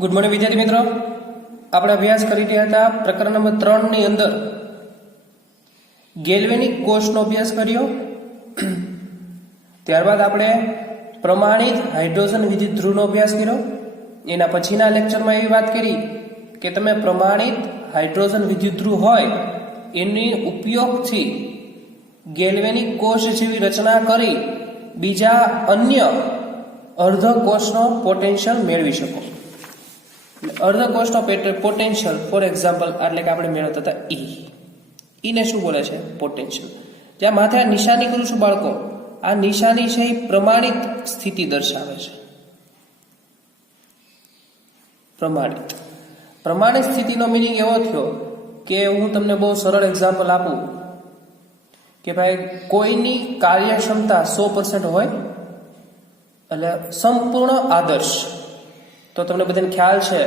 Good morning વિદ્યાર્થી મિત્રો, આપણે અભ્યાસ કરી રહ્યા હતા પ્રકરણ નંબર 3 ની અંદર ગેલ્વેનિક કોષનો અભ્યાસ કર્યો. ત્યારબાદ આપણે પ્રમાણિત હાઇડ્રોજન વિદ્યુત ધ્રુવનો અભ્યાસ કર્યો. એના પછીના લેક્ચરમાં એવી વાત કરી કે તમે પ્રમાણિત હાઇડ્રોજન વિદ્યુત ધ્રુવ હોય એની ઉપયોગથી ગેલ્વેનિક કોષ જેવી રચના કરી બીજા અન્ય અર્ધ કોષનો પોટેન્શિયલ મેળવી શકો. અર્ધ કોષનો પોટેન્શિયલ ફોર એક્ઝામ્પલ એટલે કે આપણે મેળવતા હતા ઈને શું બોલે છે? પોટેન્શિયલ. જ્યાં માથે આ નિશાની કરું છું બાળકો, આ નિશાની છે એ પ્રમાણિત સ્થિતિ દર્શાવે છે. પ્રમાણિત સ્થિતિનો મિનિંગ એવો થયો કે હું તમને બહુ સરળ એક્ઝામ્પલ આપું કે ભાઈ કોઈની કાર્યક્ષમતા 100% હોય એટલે સંપૂર્ણ આદર્શ. તો તમને બધાને ખ્યાલ છે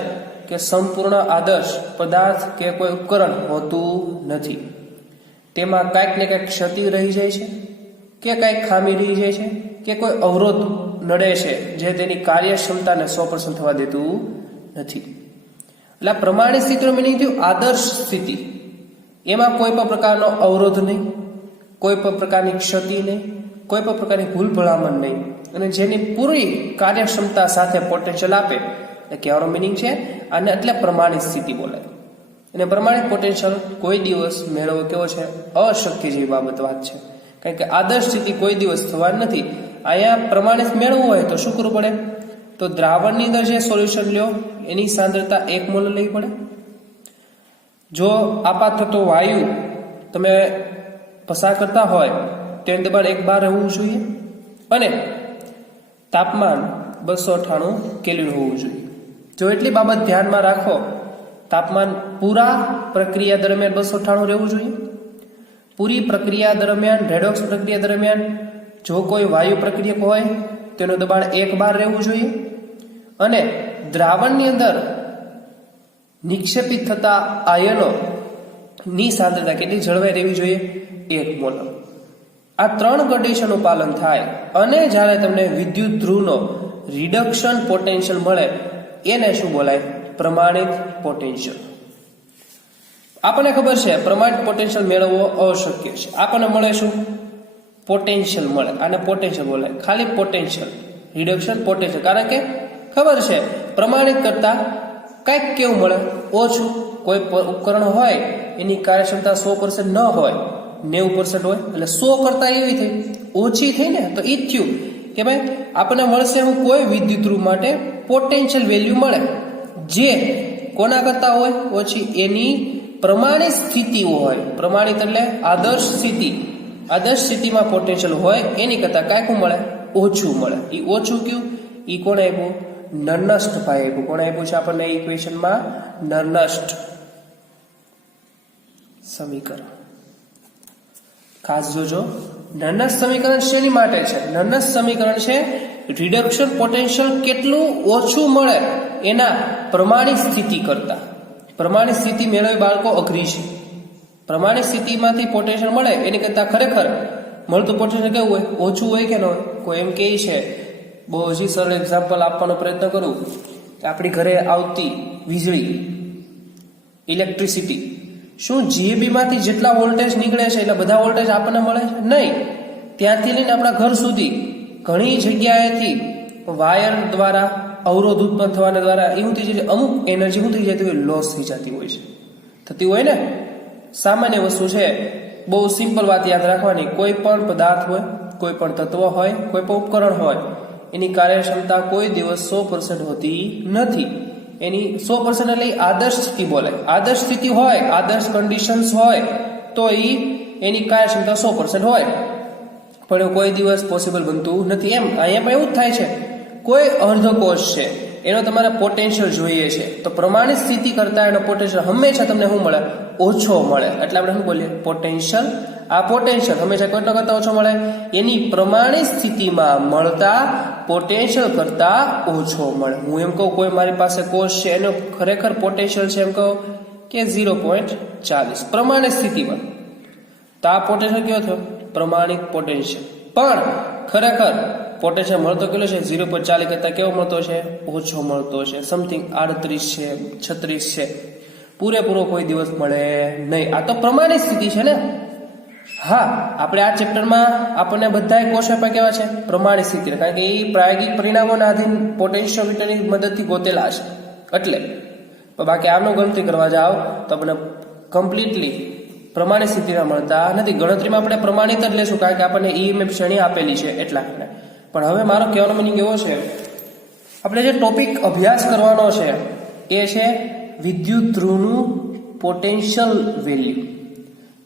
કે સંપૂર્ણ આદર્શ પદાર્થ કે કોઈ ઉપકરણ હોતું નથી. તેમાં કાંઈક ને કાંઈક ક્ષતિ રહી જાય છે કે કાંઈક ખામી રહી જાય છે કે કોઈ અવરોધ નડે છે જે તેની કાર્યક્ષમતાને 100% થવા દેતું નથી. એટલે પ્રમાણિત સ્થિતિનો મિનિંગ થયું આદર્શ સ્થિતિ. એમાં કોઈ પણ પ્રકારનો અવરોધ નહીં, કોઈ પણ પ્રકારની ક્ષતિ નહીં, કોઈ પણ પ્રકારની ભૂલ ભલામણ નહીં, અને જેની પૂરી કાર્યક્ષમતા સાથે પોટેન્શિયલ આપે એટલે કહેવાનો મિનિંગ છે અને એટલે પ્રમાણિત સ્થિતિ બોલાય. અને પ્રમાણિત પોટેન્શિયલ કોઈ દિવસ મેળવવો કેવો છે? અશક્ય જેવી વાત છે. કારણ કે આદર્શ સ્થિતિ કોઈ દિવસ થવાની નથી. અહીંયા પ્રમાણિત મેળવવું હોય તો શું કરવું પડે? તો દ્રાવણની અંદર જે સોલ્યુશન લ્યો એની સાંદ્રતા 1 મોલ લેવી પડે. જો આપાત થતો વાયુ તમે પસાર કરતા હોય તેનું દબાણ 1 બાર રહેવું જોઈએ અને તાપમાન 298 કેલ્વિન હોવું જોઈએ. જો એટલી બાબત ધ્યાનમાં રાખો, તાપમાન પૂરા પ્રક્રિયા દરમિયાન 298 રહેવું જોઈએ. પૂરી પ્રક્રિયા દરમિયાન, રેડોક્સ પ્રક્રિયા દરમિયાન જો કોઈ વાયુ પ્રક્રિયક હોય તેનું દબાણ 1 બાર રહેવું જોઈએ અને દ્રાવણની અંદર નિક્ષેપિત થતા આયનો ની સાંદ્રતા કેટલી જળવાઈ રહેવી જોઈએ? 1 મોલ. આ 3 કન્ડિશનનું પાલન થાય અને જ્યારે તમને વિદ્યુત ધ્રુવનો રિડક્શન પોટેન્શિયલ મળે એને શું બોલાય? પ્રમાણિત પોટેન્શિયલ. આપણને ખબર છે પ્રમાણિત પોટેન્શિયલ મેળવવો અશક્ય છે. આપણને મળે શું? પોટેન્શિયલ મળે. આને પોટેન્શિયલ બોલાય. ખાલી પોટેન્શિયલ, રિડક્શન પોટેન્શિયલ. કારણ કે ખબર છે પ્રમાણિત કરતા કંઈક કેવું મળે? ઓછું. કોઈ ઉપકરણ હોય એની કાર્યક્ષમતા 100% ન હોય, 90% હોય એટલે 100 કરતા એવી થઈ ઓછી થઈ ને, તો એ જ થયું કે ભાઈ આપણને મળશે હું કોઈ વિદ્યુત ધ્રુવ માટે પોટેન્શિયલ વેલ્યુ મળે જે કોના કરતા હોય? ઓછી. એની પ્રમાણિત સ્થિતિ હોય. પ્રમાણિત એટલે આદર્શ સ્થિતિ. આદર્શ સ્થિતિમાં પોટેન્શિયલ હોય એની કરતા કાંઈક મળે? ઓછું મળે. એ ઓછું કયું? એ કોણે આપ્યું? નર્નસ્ટ ભાઈ આપ્યું. કોણે આપ્યું છે આપણને ઇક્વેશનમાં? નર્નસ્ટ સમીકરણ. ખાસ જોજો, નર્નસ્ટ સમીકરણ શેની માટે છે? નર્નસ્ટ સમીકરણ છે રિડક્શન પોટેન્શિયલ કેટલું ઓછું મળે એના પ્રમાણિત સ્થિતિ કરતા. પ્રમાણિત સ્થિતિ મેળવી બાળકો અઘરી છે. પ્રમાણિત સ્થિતિમાંથી પોટેન્શિયલ મળે એની કરતા ખરેખર મળતું પોટેન્શિયલ કેવું હોય? ઓછું હોય કે ન હોય? કોઈ એમ કહે છે, બહુ હજી સરળ એક્ઝામ્પલ આપવાનો પ્રયત્ન કરું કે આપણી ઘરે આવતી વીજળી, ઇલેક્ટ્રિસિટી, શું જીએબી માંથી જેટલા વોલ્ટેજ નીકળે છે એટલે બધા વોલ્ટેજ આપણને મળે છે? નહીં. ત્યાંથી લઈને આપણા ઘર સુધી ઘણી જગ્યાએથી વાયર દ્વારા અવરોધ ઉત્પન્ન થવાના દ્વારા એવું થઈ જાય, અમુક એનર્જી શું થઈ જતી હોય? લોસ થઈ જતી હોય છે. થતી હોય ને. સામાન્ય વસ્તુ છે. બહુ સિમ્પલ વાત યાદ રાખવાની, કોઈ પણ પદાર્થ હોય, કોઈ પણ તત્વ હોય, કોઈ પણ ઉપકરણ હોય, એની કાર્યક્ષમતા કોઈ દિવસ 100% હોતી નથી. એની 100% એટલે આદર્શ સ્થિતિ બોલે. આદર્શ સ્થિતિ હોય, આદર્શ કન્ડિશન્સ હોય તો એની કાર્યક્ષમતા 100% હોય, પણ કોઈ દિવસ પોસિબલ બનતું નથી. એમ અહીંયા પણ એવું જ થાય છે. કોઈ અર્ધકોષ છે, એનો તમારે પોટેન્શિયલ જોઈએ છે, તો પ્રમાણિત સ્થિતિ કરતા એનો પોટેન્શિયલ હંમેશા તમને શું મળે? ઓછો મળે. એટલે આપણે શું બોલીએ? પોટેન્શિયલ. આ પોટેન્શિયલ હંમેશા કોઈના કરતા ઓછો મળે? એની પ્રમાણિત સ્થિતિમાં મળતા પોટેન્શિયલ કરતા ઓછો મળે. હું એમ કહું કોઈ મારી પાસે કોષ છે એનો ખરેખર પોટેન્શિયલ છે એમ કહું કે 0.40 પ્રમાણિત સ્થિતિમાં, તો આ પોટેન્શિયલ કેવો થયો? પ્રમાણિત પોટેન્શિયલ. પણ ખરેખર પોટેન્શિયલ મળતો કેટલો છે 0.40 કરતા કેવો મળતો છે ઓછો મળતો છે સમથિંગ 38 છે 36 છે પૂરેપૂરો કોઈ દિવસ મળે નહીં આ તો પ્રમાણિત સ્થિતિ છે ને હા આપણે આ ચેપ્ટરમાં આપણને બધાય કોષ આપ્યા કેવા છે પ્રમાણિત સ્થિતિ કારણ કે એ પ્રાયોગિક પરિણામોના આધીન પોટેન્શિયોમીટરની મદદથી ગોતેલા છે એટલે બાકી આનો ગણતરી કરવા જાવ તો આપણે કમ્પ્લીટલી પ્રમાણિત સ્થિતિમાં મળતા નથી ગણતરીમાં આપણે પ્રમાણિત જ લેશું કારણ કે આપણને ઈએમએફ શ્રેણી આપેલી છે એટલા પણ હવે મારો કહેવાનો મિનિંગ એવો છે આપણે જે ટોપિક અભ્યાસ કરવાનો છે એ છે વિદ્યુત ધ્રુવનું પોટેન્શિયલ વેલ્યુ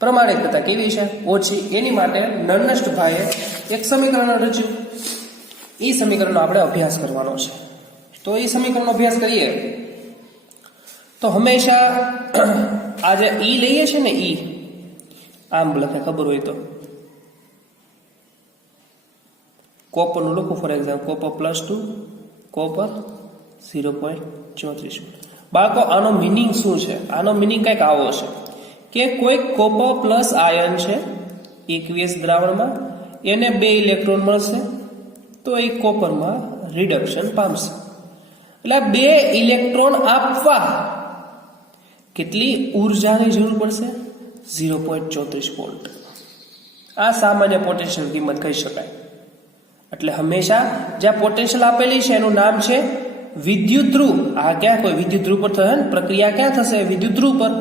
પ્રમાણિતતા કેવી છે ઓછી એની માટે નર્નસ્ટભાઈએ એક સમીકરણ રચ્યું એ સમીકરણનો આપણે અભ્યાસ કરવાનો છે તો એ સમીકરણનો અભ્યાસ કરીએ તો હંમેશા આ જે ઈ લઈએ છે ને ઈ આમ લખે ખબર હોય તો કોપરનું લખું ફોર એક્ઝામ્પલ કોપર +2 કોપર 0.34 બાળકો આનો મિનિંગ શું છે આનો મિનિંગ કંઈક આવો છે કે કોઈ કોપર પ્લસ આયન છે એકવીસ દ્રાવણમાં એને 2 ઇલેક્ટ્રોન મળશે તો એ કોપરમાં રિડક્શન પામશે એટલે 2 ઇલેક્ટ્રોન આપવા કેટલી ઉર્જાની જરૂર પડશે 0.34 વોલ્ટ આ સામાન્ય પોટેન્શિયલ કિંમત કહી શકાય એટલે હંમેશા જ્યાં પોટેન્શિયલ આપેલી છે એનું નામ છે વિદ્યુત ધ્રુવ આ ક્યાં કોઈ વિદ્યુત ધ્રુવ પર થશે પ્રક્રિયા ક્યાં થશે વિદ્યુત ધ્રુવ પર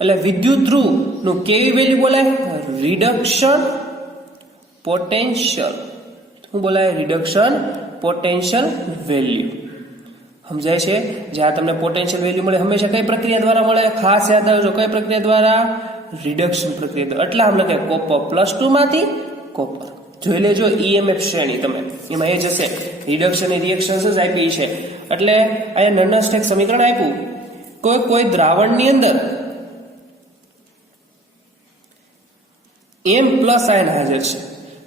એટલે વિદ્યુત ધ્રુવ નું કેવી વેલ્યુ બોલાય રિડક્શન પોટેન્શિયલ શું બોલાય રિડક્શન પોટેન્શિયલ વેલ્યુ સમજાય છે જ્યાં તમને પોટેન્શિયલ વેલ્યુ મળે હંમેશા કઈ પ્રક્રિયા દ્વારા મળે ખાસ યાદ રાખજો કઈ પ્રક્રિયા દ્વારા રિડક્શન પ્રક્રિયા દ્વારા એટલે આમ લખે કોપર +2 માંથી કોપર જોઈ લેજો ઈએમએફ શ્રેણી તમે એમાં એ જશે રિડક્શન ની રિએક્શન્સ જ આપી છે એટલે અહીંયા નર્નસ્ટ એક સમીકરણ આપ્યું કોઈ દ્રાવણની અંદર M+ આયન હાજર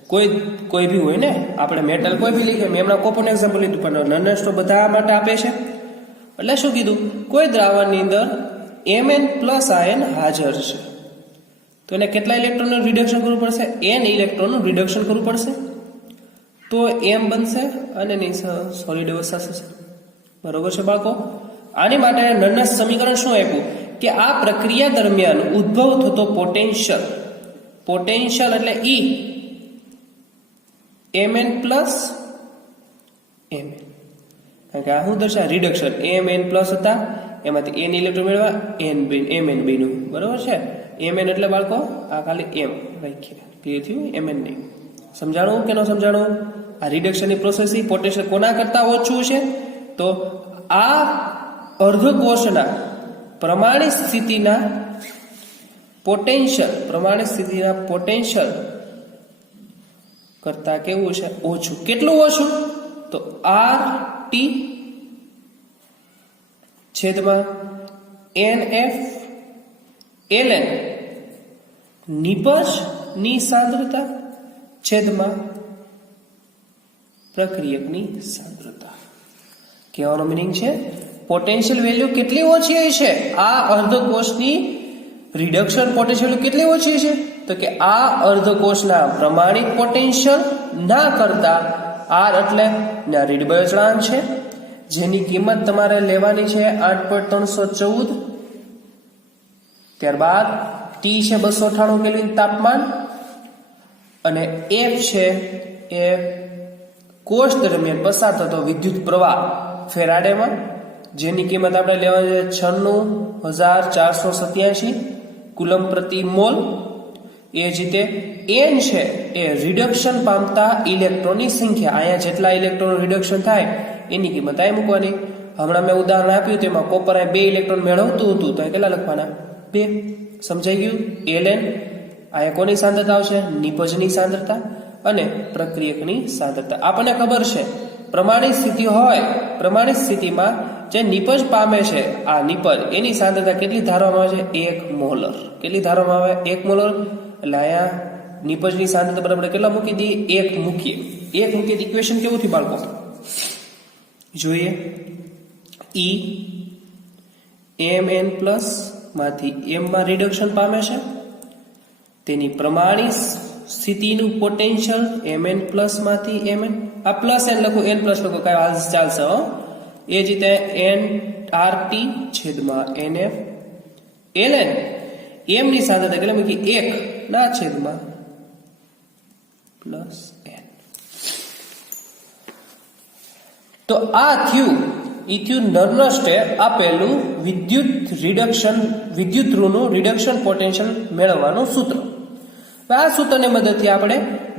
છે કોઈ ભી હોય ને આપણે મેટલ કોઈ ભી લીધે મેં હમણાં કોપરનું એક્ઝામ્પલ લીધું પણ નર્નસ્ટ તો બધા માટે આપે છે એટલે શું કીધું કોઈ દ્રાવણની અંદર Mn+ આયન હાજર છે તો એને કેટલા ઇલેક્ટ્રોનનું રિડક્શન કરવું પડશે n ઇલેક્ટ્રોનનું રિડક્શન કરવું પડશે તો m બનશે અને ની સોલિડ અવસ્થા થશે બરોબર છે બાળકો આની માટે નર્નસ્ટ સમીકરણ શું આપ્યું કે આ પ્રક્રિયા દરમિયાન ઉદ્ભવ થતો પોટેન્શિયલ એટલે E Mn + Mn કારણ કે આ શું દર્શાવે રિડક્શન Mn+ હતા એમાંથી n ઇલેક્ટ્રોન મેળવવા Mn બન્યું બરોબર છે Mn એટલે બાળકો આ ખાલી m રાખીએ ક્લિયર થયું Mn નહીં સમજાણું કે ન સમજાણું આ રિડક્શનની પ્રોસેસ પોટેન્શિયલ કોના કરતા ઓછું છે તો આ અર્ધકોષના પ્રમાણિત સ્થિતિના પોટેન્શિયલ કરતા કેવું છે ઓછું કેટલું ઓછું તો RT છેદમાં NF ln નિપજ ની સાંદ્રતા છેદમાં પ્રક્રિયકની સાંદ્રતા કહેવાનો મિનિંગ છે પોટેન્શિયલ વેલ્યુ કેટલી ઓછી છે આ અર્ધકોષની રિડક્શન પોટેન્શિયલ કેટલી ઓછી છે તો કે આ અર્ધકોષના પ્રમાણિત પોટેન્શિયલ ના કરતા R એટલે રીડબય અચળાંક છે જેની કિંમત તમારે લેવાની છે 8.314 ત્યારબાદ T છે 298 કેલ્વિન તાપમાન અને F છે એ કોષ દરમિયાન પસાર થતો વિદ્યુત પ્રવાહ ફેરાડેમાં જેની કિંમત આપણે લેવાની છે 96487 કુલમ પ્રતિ મોલ એ જ રીતે n છે એ રિડક્શન પામતા ઇલેક્ટ્રોનની સંખ્યા અહીંયા જેટલા ઇલેક્ટ્રોન રિડક્શન થાય એની કિંમત અહીં મૂકવાની હમણાં મેં ઉદાહરણ આપ્યું તેમાં કોપર 2 ઇલેક્ટ્રોન મેળવતું હતું તો કેટલા લખવાના 2 સમજાઈ ગયું ln અહીંયા કોની સાંદ્રતા આવશે નિપજની સાંદ્રતા અને પ્રક્રિયકની સાંદ્રતા આપણને ખબર છે પ્રમાણિત સ્થિતિ હોય પ્રમાણિત સ્થિતિમાં જે નિપજ પામે છે આ નિપજ એની સાંદ્રતા કેટલી ધારવામાં આવે છે 1 મોલર કેટલી ધારવામાં આવે 1 મોલર એટલે અહીંયા નિપજની સાંદ્રતા બરાબર કેટલા મૂકી દઈએ 1 મૂકીએ ઇક્વેશન કેવું થયું બાળકો જોઈએ E Mn+ માંથી m માં રિડક્શન પામે છે તેની પ્રમાણિત સ્થિતિનું પોટેન્શિયલ mn પ્લસ માંથી mn, આ પ્લસ n લખો, n પ્લસ લખો, કઈ હાલ ચાલશે હો. એ જ રીતે nRT છેદમાં nf ln m ની સાંદ્રતા કેટલી મૂકી 1 ના છેદમાં પ્લસ n. તો આ થયું નર્નસ્ટે આપેલું વિદ્યુત ધ્રુવનું રિડક્શન પોટેન્શિયલ મેળવવાનું સૂત્ર. આ સૂત્રની મદદથી આપણે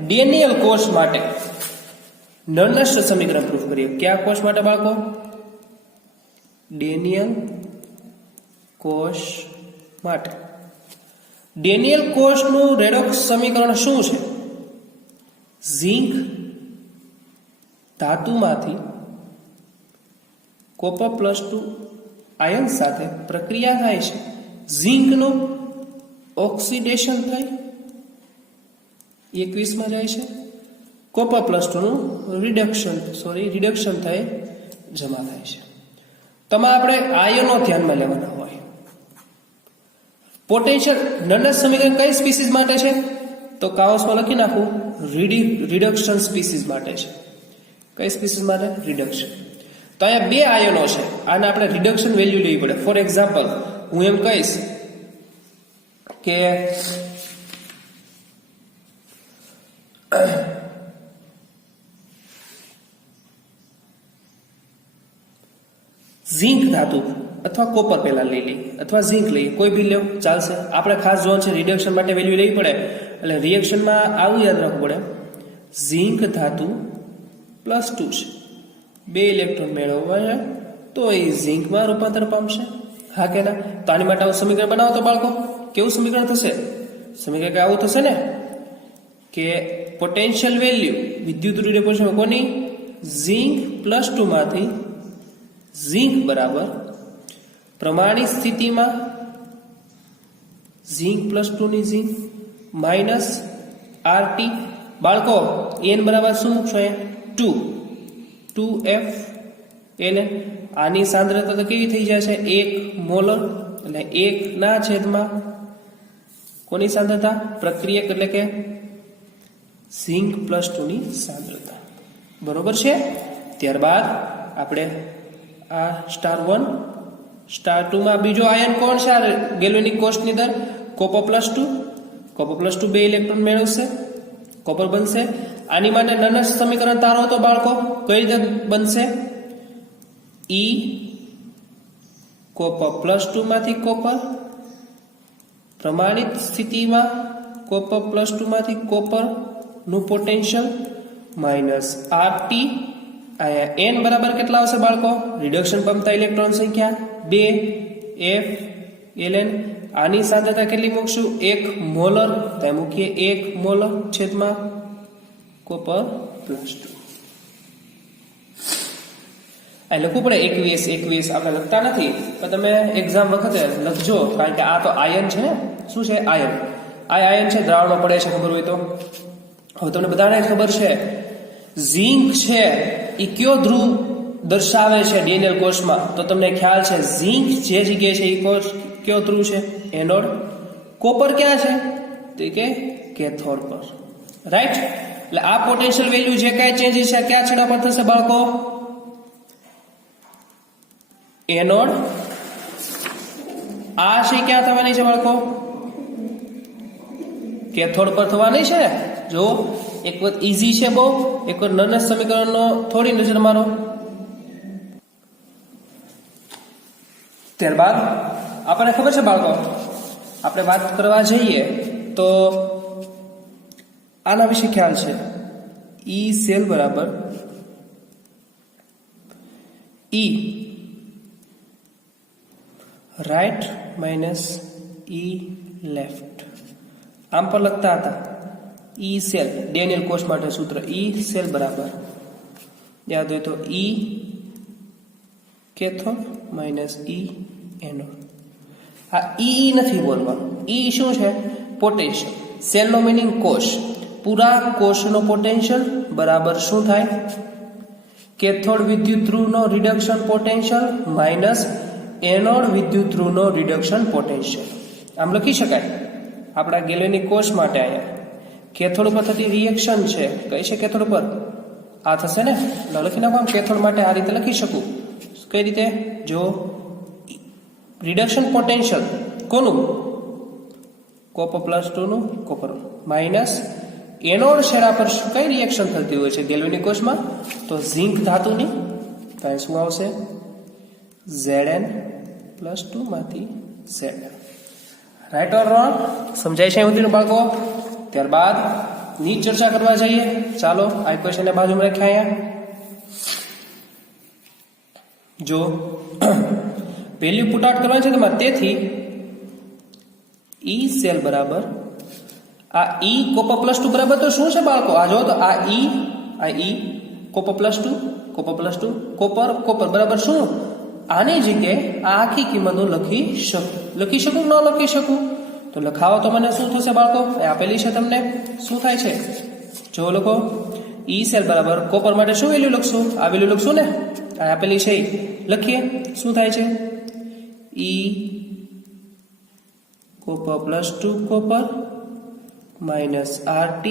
ડેનિયલ કોષ માટે નર્નસ્ટ સમીકરણ પ્રૂફ કરીએ. કયા કોષ માટે બાળકો? ડેનિયલ કોષ માટે. ડેનિયલ કોષનું રેડોક્સ સમીકરણ શું છે? ઝિંક ધાતુમાંથી કોપર +2 આયન સાથે પ્રક્રિયા થાય છે. ઝિંકનું ઓક્સિડેશન થાય 21 માં જાય છે. કોપર +2 નું રિડક્શન થઈ જમા થાય છે. તમારે આપણે આયનો ધ્યાનમાં લેવાના હોય. પોટેન્શિયલ નર્નસ્ટ સમીકરણ કઈ સ્પીસીસ માટે છે? તો કાઉન્સમાં લખી નાખું, રિડક્શન સ્પીસીસ માટે છે. કઈ સ્પીસીસ માટે? રિડક્શન. તો અહીંયા બે આયનો છે, આને આપણે રિડક્શન વેલ્યુ લેવી પડે. ફોર એક્ઝામ્પલ હું એમ કહીશ કે ઝિંક ધાતુ અથવા કોપર પહેલા લઈ લઈએ, અથવા ઝિંક લઈએ, કોઈ બી લો ચાલશે. આપણે ખાસ જોવાનું છે રિડક્શન માટે વેલ્યુ લેવી પડે, એટલે રિએક્શનમાં આવું યાદ રાખવું પડે, ઝિંક ધાતુ +2 છે, 2 ઇલેક્ટ્રોન મેળવવા છે, તો એ ઝિંકમાં રૂપાંતર પામશે. હા કે ના? તો આની માટે આવું સમીકરણ બનાવો તો બાળકો કેવું સમીકરણ થશે? સમીકરણ કે આવું થશે ને કે પોટેન્શિયલ વેલ્યુ વિદ્યુત ઋણ પોટેન્શિયલ કોની? ઝિંક +2 માંથી ઝિંક બરાબર પ્રમાણિત સ્થિતિમાં ઝિંક +2 ની ઝિંક માઇનસ RT. બાળકો n બરાબર શું મૂકશો? 2f ln. આની સાંદ્રતા તો કેવી થઈ જશે? 1 મોલર, એટલે 1 ના છેદમાં કોની સાંદ્રતા? પ્રક્રિયક એટલે કે ઝિંક +2 ની સાંદ્રતા. બરોબર છે? ત્યારબાદ આપણે આ *1 *2 માં બીજો આયન કોણ છે? આ ગેલ્વેનિક કોષની અંદર કોપર +2. કોપર +2 2 ઇલેક્ટ્રોન મેળવશે, કોપર બનશે. આની માટે નર્નસ્ટ સમીકરણ તારો તો બાળકો કઈ રીતે બનશે? E કોપર +2 માંથી કોપર પ્રમાણિત સ્થિતિમાં કોપર +2 માંથી કોપર નું પોટેન્શિયલ માઇનસ RT. અહીંયા n બરાબર કેટલા આવશે બાળકો? રિડક્શન પામતા ઇલેક્ટ્રોન સંખ્યા 2 f ln. આની સાંદ્રતા કેટલી મૂકશું? 1 મોલર, તો મૂકીએ 1 મોલર છેદમાં કોપર +2. આ લખવું પડે 21 આપણે લખતા નથી, પણ તમે એક્ઝામ વખતે લખજો, કારણ કે આ તો આયન છે ને. શું છે? આયન. આ આયન છે, દ્રાવણમાં પડે છે, ખબર હોય તો. હવે તમને બધાને ખબર છે ઝિંક છે એ કયો ધ્રુવ દર્શાવે છે ડેનિયલ કોષમાં? તો તમને ખ્યાલ છે ઝિંક જે જગ્યાએ છે એ કોષ કયો ધ્રુવ છે? એનોડ. કોપર ક્યાં છે? તો કે કેથોડ પર. રાઈટ? એટલે આ પોટેન્શિયલ વેલ્યુ જે કાંઈ ચેન્જીસ છે કયા છેડા પર થશે બાળકો? એનોડ. આ છે ક્યાં થવાની છે બાળકો? કેથોડ પર થવાની છે. જો એક વખત ઈઝી છે બહુ, એક વખત નર્નસ્ટ સમીકરણનો થોડી નજર મારો. ત્યારબાદ આપણને ખબર છે બાળકો, આપણે વાત કરવા જઈએ તો આના વિશે ખ્યાલ છે. E સેલ બરાબર E right minus E left. આમ પર લખતા હતા E સેલ. ડેનિયલ કોષ માટે સૂત્ર E સેલ બરાબર યાદ હોય તો E cathode minus E anode. આ E નથી બોલવાનું. E શું છે? પોટેન્શિયલ. સેલનો મીનિંગ કોષ. પૂરા કોષનો પોટેન્શિયલ બરાબર શું થાય? કેથોડ વિદ્યુત ધ્રુવનો રિડક્શન પોટેન્શિયલ માઇનસ એનોડ વિદ્યુત ધ્રુવનો રિડક્શન પોટેન્શિયલ. આમ લખી શકાય આપણા ગેલ્વેનિક કોષ માટે. અહીંયા કેથોડ પર થતી રિએક્શન છે કઈ છે કેથોડ પર આ થશે ને લખી નાખો કેથોડ માટે આ રીતે લખી શકું કઈ રીતે જો રિડક્શન પોટેન્શિયલ કોનું કોપર +2 નું કોપર માઇનસ એનોડ છેડા પર કઈ રિએક્શન થતી હોય છે ગેલ્વેનિક કોષમાં તો ઝિંક ધાતુની તો અહીં શું આવશે Zn+2 માંથી Zn રાઈટ ઓર રોંગ સમજાય છે સુધીનું બાળકો ત્યારબાદ ની ચર્ચા કરવા જઈએ ચાલો આ ક્વેશ્ચનને બાજુમાં રાખ્યા અહીંયા જો વેલ્યુ પુટ આઉટ કરવાની છે તમારે તેથી ઈ સેલ બરાબર આ ઈ કોપર +2 બરાબર તો શું છે બાળકો આ જો તો આ ઈ કોપર +2 કોપર બરાબર શું આની જગ્યાએ આ આખી કિંમતો લખી શકું ન લખી શકું તો લખાવો તો મને શું થશે બાળકો એ આપેલી છે તમને શું થાય છે જો લખો ઈ સેલ બરાબર કોપર માટે શું વેલ્યુ લખશું આ વેલ્યુ લખશું ને આ આપેલી છે લખીએ શું થાય છે ઈ કોપર +2 કોપર માઇનસ RT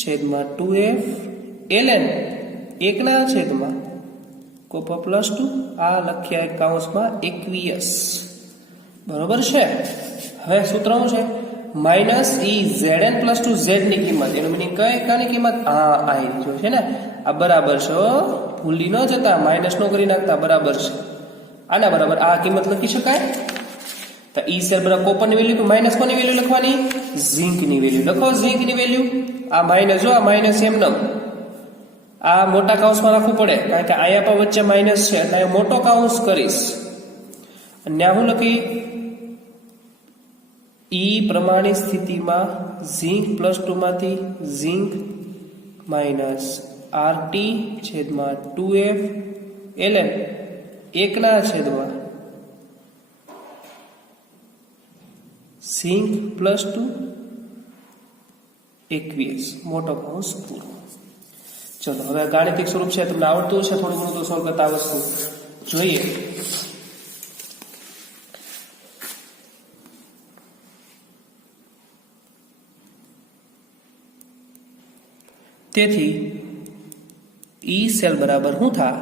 છેદમાં 2F ln એકના છેદમાં કોપર +2 આ લખ્યા કૌંસમાં 21 બરોબર છે હવે સૂત્ર શું છે માઇનસ ઈ Zn+2 Z ની કિંમત એનો મીનિંગ કઈ કિંમત આ જો છે ને આ બરાબર છે ભૂલી ન જતા માઇનસ નો કરી નાખતા બરાબર છે આના બરાબર આ કિંમત લખી શકાય તો ઈ સેલ બરાબર કોપરની વેલ્યુ માઇનસ કોની વેલ્યુ લખવાની ઝિંકની વેલ્યુ લખો ઝિંકની વેલ્યુ આ માઇનસ જો આ માઇનસ એમ આ મોટા કૌંસમાં રાખવું પડે કારણ કે અહીંયા પણ વચ્ચે માઇનસ છે એટલે મોટો કૌંસ કરીશ અને હું લખી ઈ પ્રમાણિત સ્થિતિમાં ઝિંક +2 માંથી ઝિંક માઇનસ RT છેદમાં 2F ln એકના છેદમાં ઝિંક +2 21 મોટો કૌંસ પૂરો ચલો હવે ગાણિતિક સ્વરૂપ છે તમને આવડતું છે થોડું ઘણું તો સોલ્વ કરતા વસ્તુ જોઈએ તેથી ઈ સેલ બરાબર શું થા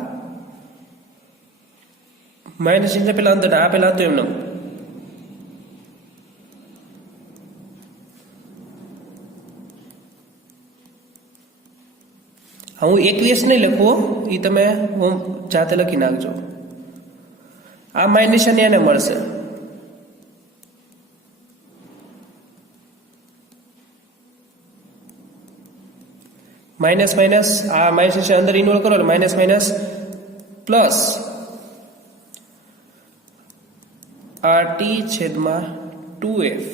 માઇનસ ચિહ્ન પેલા અંદર આ પેલા તો એમને હું 21 નહીં લખું એ તમે જાતે લખી નાખજો આ માઇનસ એને મળશે માઇનસ આ માઇનસ અંદર ઇન્વોલ્વ કરો માઇનસ પ્લસ RT છેદમાં 2F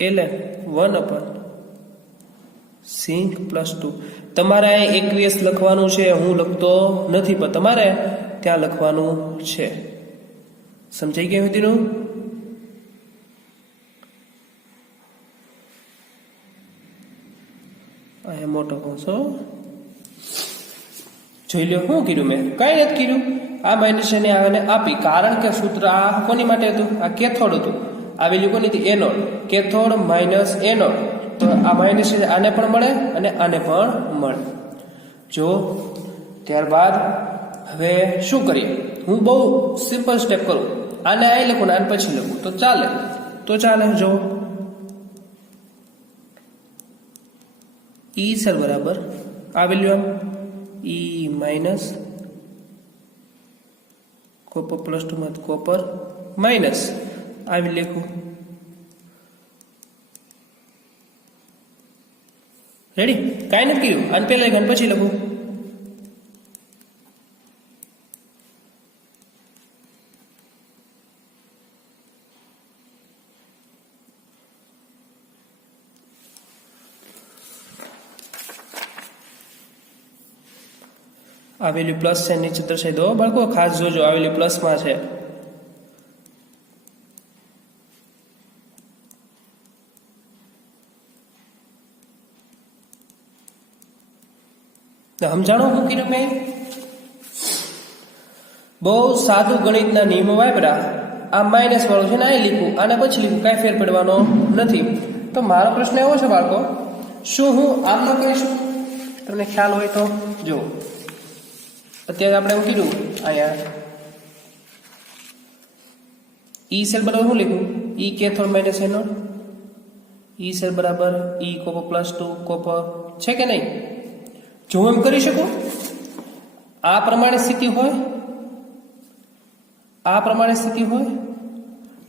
ln 1 ઝિંક +2 તમારે 21 લખવાનું છે હું લખતો નથી પણ તમારે ત્યાં લખવાનું છે સમજાઈ ગયું સુધીનું આ મોટો કૌંસ જોઈ લો શું કર્યું મેં કઈ નથી કર્યું આ માઇનસ ને આને આપી કારણ કે સૂત્ર આ કોની માટે હતું આ કેથોડ હતું આ વેલ્યુ કોની હતી એનોડ કેથોડ માઇનસ એનોડ તો આ માઇનસ આને પણ મળે અને આને પણ મળે જો ત્યારબાદ હવે શું કરીએ હું બહુ સિમ્પલ સ્ટેપ કરું આને અહીં લખું ને આને પછી લખું તો ચાલે જો ઈ સેલ બરાબર આ વેલ્યુ આમ ઈ માઇનસ કોપર +2 માં કોપર માઇનસ આવી લખું રેડી કાંઈ નથી કર્યું આને પહેલા લખું પછી લખું આ વેલ્યુ પ્લસ છે નીચે દર્શાવી દો બાળકો ખાસ જોજો આ વેલ્યુ પ્લસમાં છે સમજાણો હું કીધું મેં બહુ સાદું ગણિતના નિયમો વાપર્યા આ માઇનસ વાળું છે ને આ લીખું આને પછી લીખું કાંઈ ફેર પડવાનો નથી તો મારો પ્રશ્ન એવો છે બાળકો, શું હું આમ ન કરી શકું? તમને ખ્યાલ હોય તો જો અત્યારે આપણે એવું કીધું અહીંયા ઈ સેલ બરાબર શું લખ્યું? ઈ કેથોડ માઇનસ એનોડ, ઈ સેલ બરાબર ઈ કોપર પ્લસ 2 કોપર છે કે નહીં? જો હું એમ કરી શકું આ પ્રમાણે સ્થિતિ હોય, આ પ્રમાણે સ્થિતિ હોય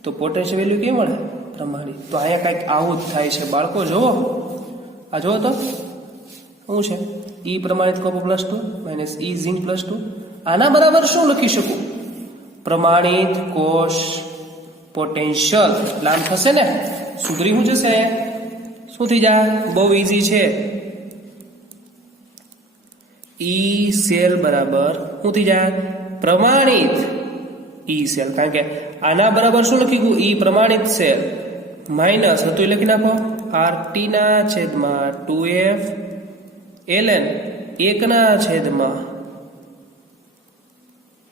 તો પોટેન્શિયલ વેલ્યુ કેવી મળે? પ્રમાણિત. તો અહીંયા કંઈક આવું જ થાય છે બાળકો. જુઓ આ જુઓ તો શું છે? ઈ પ્રમાણિત કોપર પ્લસ 2 માઇનસ ઈ ઝિંક પ્લસ 2. આના બરાબર શું લખી શકું? પ્રમાણિત કોષ પોટેન્શિયલ. લાંબ થશે ને, સુધરી શું જશે? શું થઈ જાય? બહુ ઈઝી છે. ઈ સેલ બરાબર શું થઈ જાય? પ્રમાણિત ઈ સેલ. કારણ કે આના બરાબર શું લખી ગયું? ઈ પ્રમાણિત સેલ માઇનસ હતું એ લખી નાખો RT ના છેદમાં 2F ln 1 ના છેદમાં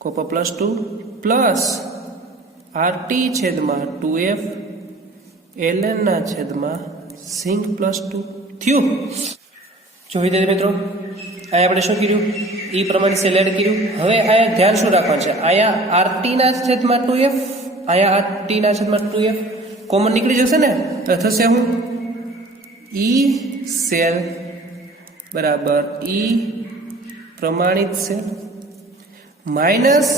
કોપર પ્લસ 2 પ્લસ RT છેદમાં 2F ln ના છેદમાં ઝિંક પ્લસ 2 થયું. જોઈ દે મિત્રો, અહીંયા આપણે શું કર્યું? ઈ પ્રમાણે સેલ એડ કર્યું. હવે અહીંયા ધ્યાન શું રાખવાનું છે? અહીંયા RT ના છેદમાં 2F, અહીંયા RT ના છેદમાં 2F કોમન નીકળી જશે ને, તો થશે શું? ઈ સેલ બરાબર ઈ પ્રમાણિત સેલ માઇનસ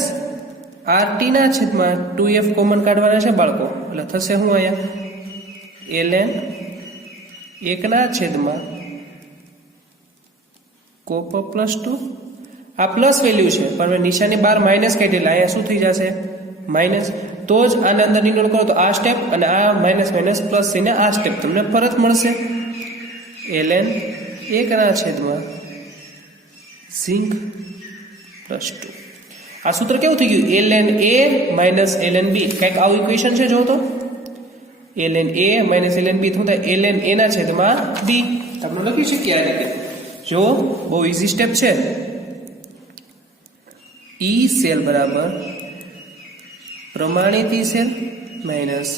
RT ના છેદમાં 2F કોમન કાઢવાના છે બાળકો, એટલે થશે શું? અહીંયા ln 1 ના છેદમાં કોપર પ્લસ 2. આ પ્લસ વેલ્યુ છે પણ મેં નિશાની બહાર માઇનસ કાઢી, એટલે અહીંયા શું થઈ જશે? માઇનસ. તો જ આને અંદર ઇન્ક્લુડ કરો તો આ સ્ટેપ અને આ માઇનસ માઇનસ પ્લસ થઈને આ સ્ટેપ તમને પરત મળશે. ln 1 ના છેદમાં ઝિંક પ્લસ 2. આ સૂત્ર કેવું થઈ ગયું? ln a minus ln b. કંઈક આવું ઇક્વેશન છે જો તો ln a minus ln b શું થાય? ln a ના છેદમાં b. આપણે લખી શકીએ આ રીતે. જો બહુ ઈઝી સ્ટેપ છે. ઈ સેલ બરાબર પ્રમાણિત ઈ સેલ માઇનસ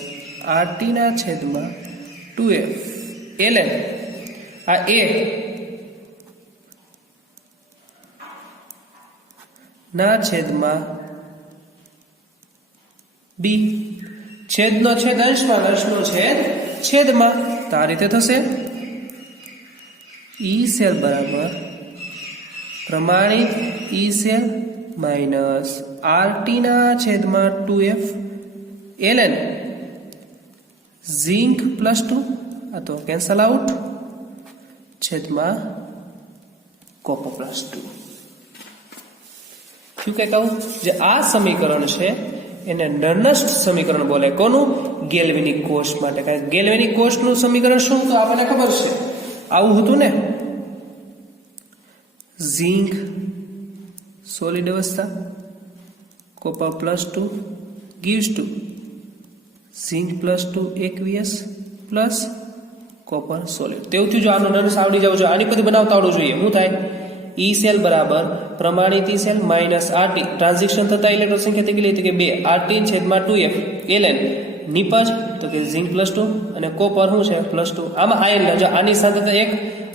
RT ના છેદમાં 2F ln આ a ના છેદમાં b. છેદનો છેદ અંશમાં, અંશનો છેદ છેદમાં. તો આ રીતે થશે. ઈ સેલ બરાબર પ્રમાણિત ઈ સેલ માઇનસ RT ના છેદમાં 2F ln ઝિંક પ્લસ 2. આ તો કેન્સલ આઉટ છેદમાં કોપર પ્લસ 2. શું કે કહું? જે આ સમીકરણ છે એને નર્નસ્ટ સમીકરણ બોલે. કોનું? ગેલ્વેનિક કોષ માટે. કારણ કે ગેલ્વેનિક કોષનું સમીકરણ શું તો આપણને ખબર છે, આવું હતું ને. ઝિંક સોલિડ અવસ્થા copper plus 2 gives to zinc plus 2 aqueous plus copper solid. તેવું જો આનો નર્સ આવડી જવું જોઈએ, આની બધી બનાવતા આવડવું જોઈએ. શું થાય? ઈ સેલ બરાબર પ્રમાણિત ઈ સેલ માઇનસ RT. ટ્રાન્ઝિશન થતા ઇલેક્ટ્રોન સંખ્યા કેટલી હતી કે 2. RT છેદમાં 2F ln નિપજ તો કે ઝિંક પ્લસ 2 અને કોપર શું છે? પ્લસ 2. આમાં આયન જો આની સાથે તો એક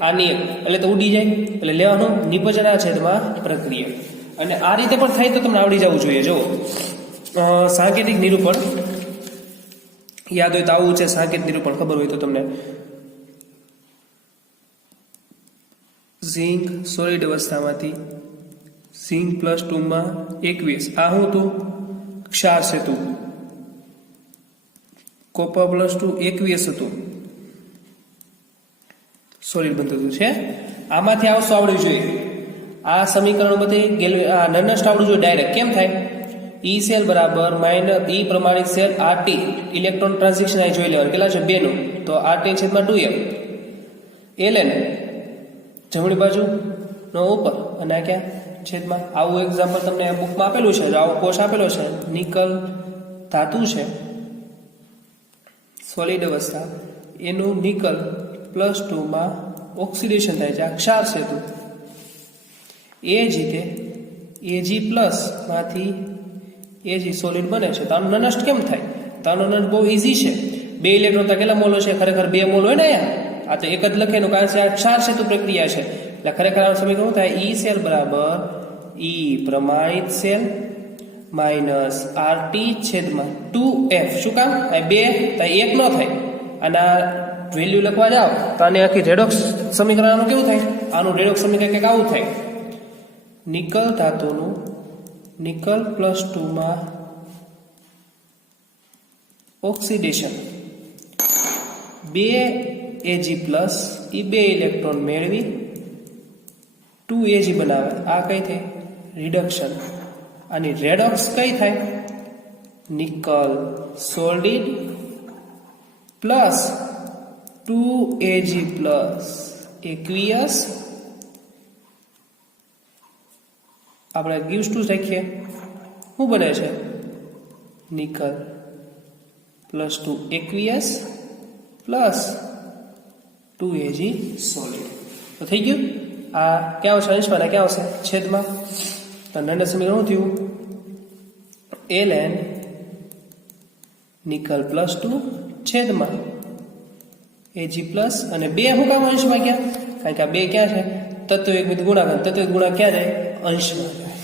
આની એક એટલે તો ઉડી જાય, એટલે લેવાનું નિપજના છેદમાં પ્રક્રિયા. અને આ રીતે પણ થાય તો તમને આવડી જવું જોઈએ. જો સાંકેતિક નિરૂપણ યાદ હોય તો આવું છે. સાંકેતિક નિરૂપણ ખબર હોય તો તમને. ઝિંક સોલિડ અવસ્થામાંથી ઝિંક પ્લસ 2 માં 21. આ શું હતું? ક્ષાર સેતુ. કોપર પ્લસ 2 21 હતું, સોલિડ બનતું છે. આમાંથી આવશે આવડવું જોઈએ. આ સમીકરણ બધી નર્નસ્ટ આવડવું જોઈએ ડાયરેક્ટ. કેમ થાય? ઈ સેલ બરાબર માઇનસ ઈ પ્રમાણિત સેલ RT. ઇલેક્ટ્રોન ટ્રાન્ઝિશન અહીં જોઈ લેવાનું કેટલા છે? 2 નું. તો RT છેદમાં 2F ln જમણી બાજુ નો ઉપર અને આ ક્યાં છેદમાં. આવું એક્ઝામ્પલ તમને બુકમાં આપેલું છે. આવો કોષ આપેલો છે. નિકલ ધાતુ છે સોલિડ અવસ્થા, એનું નિકલ પ્લસ 2 માં ઓક્સિડેશન થાય છે. આ ક્ષાર સેતુ. એ જ રીતે Ag પ્લસ માંથી Ag સોલિડ બને છે. તો આનું નષ્ટ કેમ થાય? તો આનો નષ્ટ બહુ ઈઝી છે. 2 ઇલેક્ટ્રોન તો કેટલા મોલ હશે? ખરેખર 2 મોલ હોય ને અહીંયા. આ તો એક જ લખેલું, કારણ કે આ 4 સેતુ પ્રક્રિયા છે. એટલે ખરેખર આ સમીકરણ શું થાય? E સેલ બરાબર E પ્રમાણિત સેલ માઇનસ RT છેદમાં 2F. શું કામ? આ 2 તો 1 નો થાય. આના વેલ્યુ લખવા જાઓ તો આને આખી રેડોક્સ સમીકરણ આનું કેવું થાય? આનું રેડોક્સ સમીકરણ કંઈક આવું થાય. નિકલ ધાતુનું નિકલ +2 માં ઓક્સિડેશન 2 Ag પ્લસ એ 2 ઇલેક્ટ્રોન મેળવી 2 Ag બનાવે. આ કઈ થાય? રિડક્શન. આની રેડોક્સ કઈ થાય? Nickel solid plus 2 Ag plus aqueous. આપણે ગીવ્સ ટુ રાખીએ. શું બને છે? Nickel +2 aqueous plus 2 Ag solid. તો થઈ ગયું. આ ક્યાં આવશે? અંશમાં ક્યાં આવશે? છેદમાં. તો નંબર સમીકરણ શું થયું? ln નિકલ +2 છેદમાં Ag પ્લસ અને 2 શું કામ અંશમાં ગયા? કારણ કે આ 2 ક્યાં છે? તત્વ એકબીજું ગુણાકાર. તત્વ એક ગુણાકાર ક્યાં જાય? અંશમાં જાય.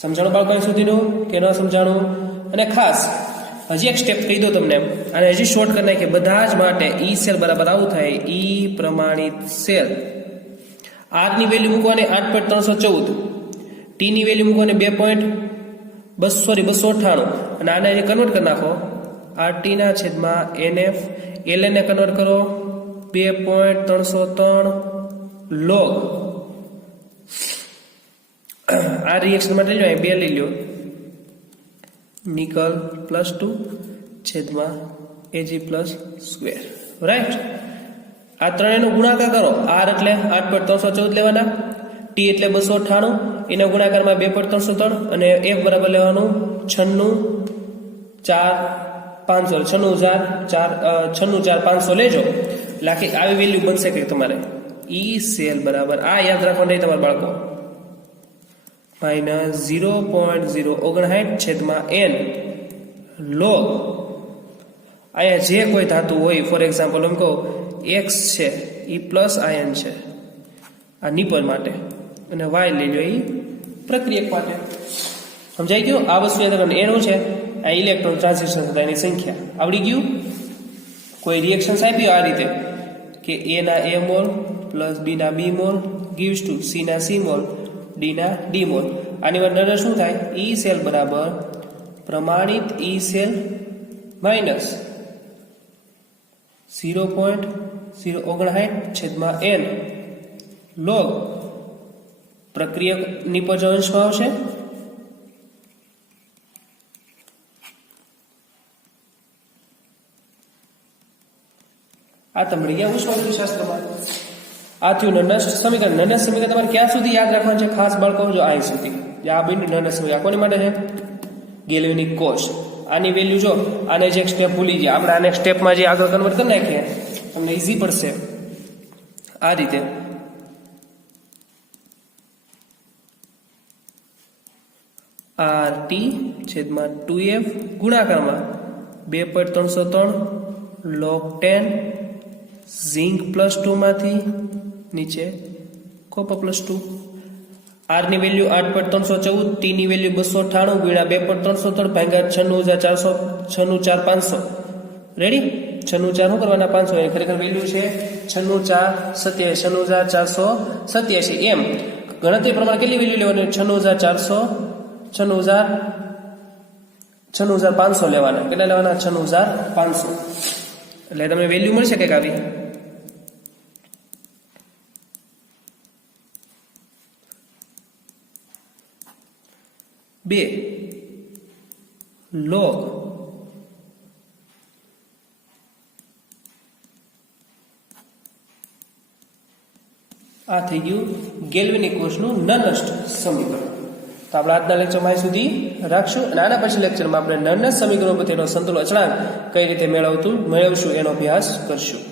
સમજાણું બાળકો અહીં સુધીનું કે ન સમજાણું? અને ખાસ હજી એક સ્ટેપ કહી દો તમને, અને હજી શોર્ટ કરી નાખીએ બધા જ માટે. ઈ સેલ બરાબર આવું થાય. ઈ પ્રમાણિત સેલ. R ની વેલ્યુ મૂકવાની 8.314, T ની વેલ્યુ મૂકવાની 298 અને આને જે કન્વર્ટ કરી નાખો RT ના છેદમાં NF. ln ને કન્વર્ટ કરો 2.303 log. આ રિએક્શન માટે લ્યો, 2 લઈ લ્યો. નિકલ +2 છેદમાં Ag પ્લસ સ્ક્વેર. રાઈટ. આ ત્રણેયનો ગુણાકાર કરો. R એટલે 8.314 લેવાના, T એટલે 298, એના ગુણાકારમાં 2.303 અને F બરાબર લેવાનું 96,500 લેજો. એટલે આખી આવી વેલ્યુ બનશે કે તમારે ઈ સેલ બરાબર આ યાદ રાખવાનું નહીં તમારા બાળકો. -0.059 છેદમાં n log. અહીંયા જે કોઈ ધાતુ હોય, ફોર એક્ઝામ્પલ એમ કહો X છે એ પ્લસ આયન છે આ નિપલ માટે, અને Y લઈ લો એ પ્રક્રિયક માટે. સમજાઈ ગયું? આ વસ્તુ યાદ રાખવાનું. એનું છે આ ઇલેક્ટ્રોન ટ્રાન્ઝિશન થતા એની સંખ્યા. આવડી ગયું? કોઈ રિએક્શન્સ આપ્યું આ રીતે કે A ના A મોલ પ્લસ B ના B mall gives to C ના C મોલ D ના D મોલ. આની અંદર શું થાય? ઈ સેલ બરાબર પ્રમાણિત ઈ સેલ માઇનસ 0.059 છેદમાં n log પ્રક્રિયક નિપજ અંશમાં આવશે. આ તમને ગયા ઉષ્માગતિશાસ્ત્રમાં આ થયું નનસ્ટ સમીકરણ. નનસ્ટ સમીકરણ તમારે ક્યાં સુધી યાદ રાખવાનું છે? ખાસ બાળકો જો અહીં સુધી. આ બિંદુ નનસ્ટ સમીકરણ કોની માટે છે? ગેલ્વેનિક કોષ. આની વેલ્યુ જો, આને જે એક સ્ટેપ ભૂલી ગયા આપણે, આને સ્ટેપમાં જે આગળ કન્વર્ટ કરી નાખીએ તમને ઈઝી પડશે. આ રીતે RT છેદમાં 2F ગુણાકારમાં 2.303 log 10 ઝિંક +2 માંથી નીચે કોપર +2. R ની વેલ્યુ 8.314, T ની વેલ્યુ 298 ગુણ્યા 2.303 ભાગ્યા 96,500. રેડી? 96 શું કરવાના? 500. એ ખરેખર વેલ્યુ છે 96,487 એમ. ગણતરી પ્રમાણે કેટલી વેલ્યુ લેવાની? 96,500 લેવાના. કેટલા લેવાના? 96,500. એટલે તમને વેલ્યુ મળશે કંઈક આવી. બે log આ થઈ ગયું ગેલ્વેનિક કોષનું નનસ્ટ સમીકરણ. તો આપણે આજના લેક્ચરમાં સુધી રાખશું, અને આના પછી લેક્ચરમાં આપણે નનસ્ટ સમીકરણો પર તેનો સંતુલન અચળાંક કઈ રીતે મેળવશું એનો અભ્યાસ કરશું.